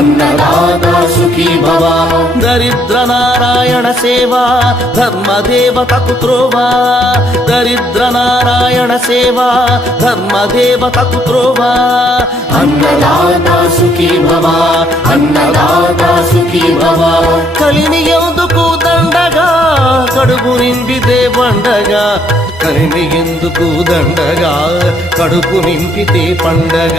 అన్నదాత సుఖీ భవ. దరిద్ర నారాయణ సేవ ధర్మదేవతకు త్రోవా దరిద్ర నారాయణ సేవ ధర్మదేవతకు త్రోవా అన్నదాత సుఖీ భవ అన్నదాత సుఖీ భవ. కలిమి ఎందుకు దండగా కడుపు నింపితే పండగా. కలిమి ఎందుకు దండగా కడుపు నింపితే పండగ.